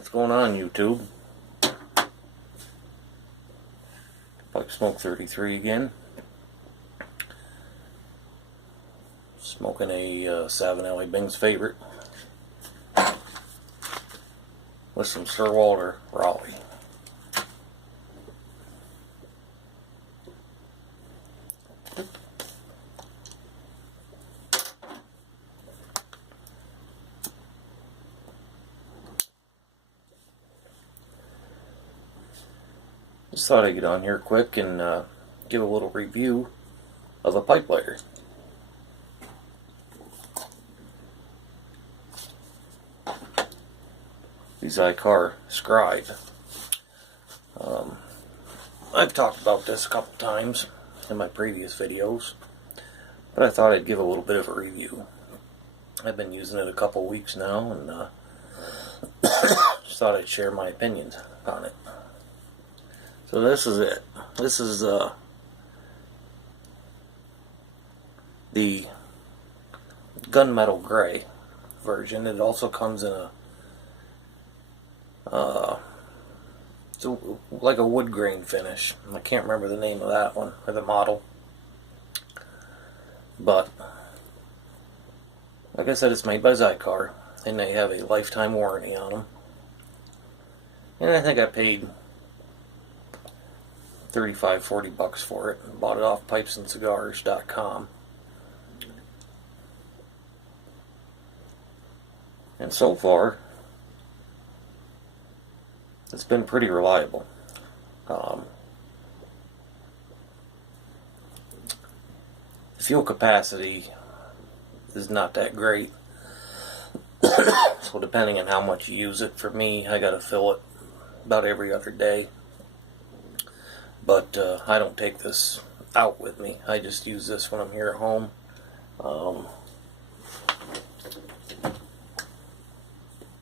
What's going on, YouTube? Pipe Smoke 33 again. Smoking a Savinelli Bing's Favorite with some Sir Walter Raleigh. Just thought I'd get on here quick and give a little review of a pipe lighter. The Xikar Scribe. I've talked about this a couple times in my previous videos, but I thought I'd give a little bit of a review. I've been using it a couple weeks now, and just thought I'd share my opinions on it. So this is it. This is the gunmetal gray version. It also comes in it's like a wood grain finish. I can't remember the name of that one or the model, but like I said, it's made by Xikar, and they have a lifetime warranty on them. And I think I paid $35-40 for it. Bought it off pipesandcigars.com. And so far, it's been pretty reliable. The fuel capacity is not that great. So depending on how much you use it, for me, I gotta fill it about every other day. But I don't take this out with me. I just use this when I'm here at home.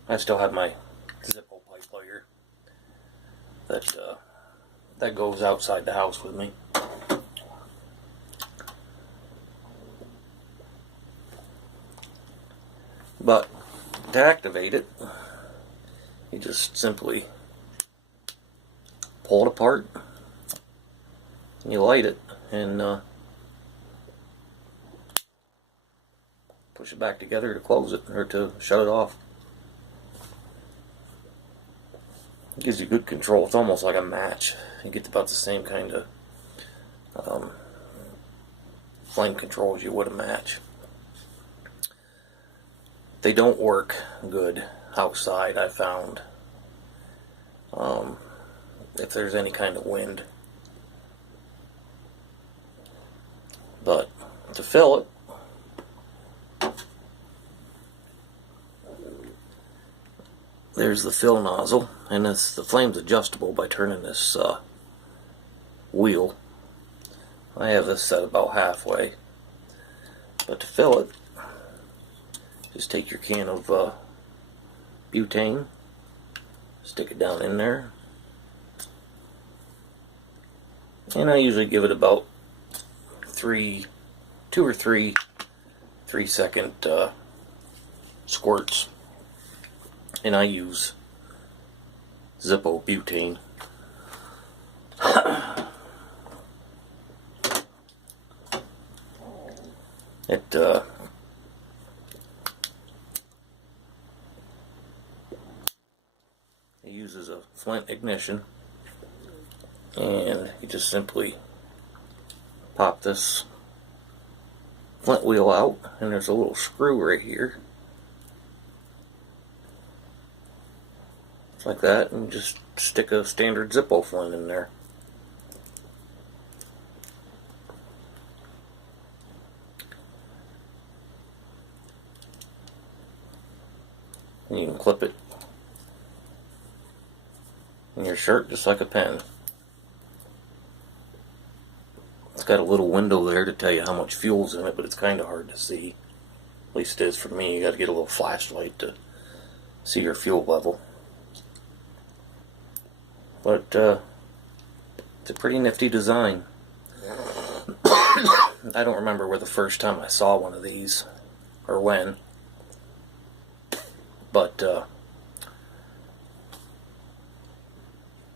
I still have my Zippo pipe lighter that goes outside the house with me. But to activate it, you just simply pull it apart. You light it and push it back together to close it or to shut it off. It gives you good control. It's almost like a match. You get about the same kind of flame control as you would a match. They don't work good outside, I found. If there's any kind of wind. But to fill it, there's the fill nozzle, and the flame's adjustable by turning this wheel. I have this set about halfway. But to fill it, just take your can of butane, stick it down in there, and I usually give it about 2 or 3 3-second squirts, and I use Zippo butane. It uses a flint ignition, and you just simply pop this flint wheel out, and there's a little screw right here, just like that, and just stick a standard Zippo flint in there. And you can clip it in your shirt just like a pen. It's got a little window there to tell you how much fuel's in it, but it's kind of hard to see. At least it is for me. You got to get a little flashlight to see your fuel level. But it's a pretty nifty design. I don't remember where the first time I saw one of these or when, but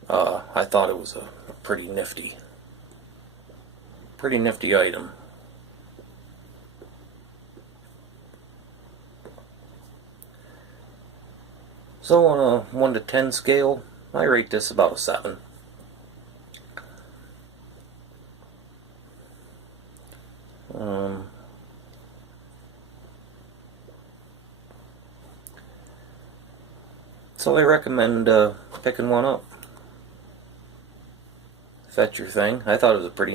I thought it was a pretty nifty item. So on a 1 to 10 scale, I rate this about a 7. So I recommend picking one up. If that's your thing. I thought it was a pretty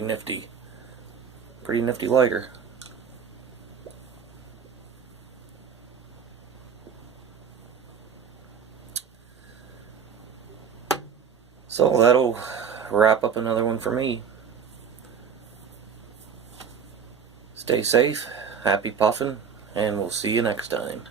nifty lighter. So that'll wrap up another one for me. Stay safe, happy puffing, and we'll see you next time.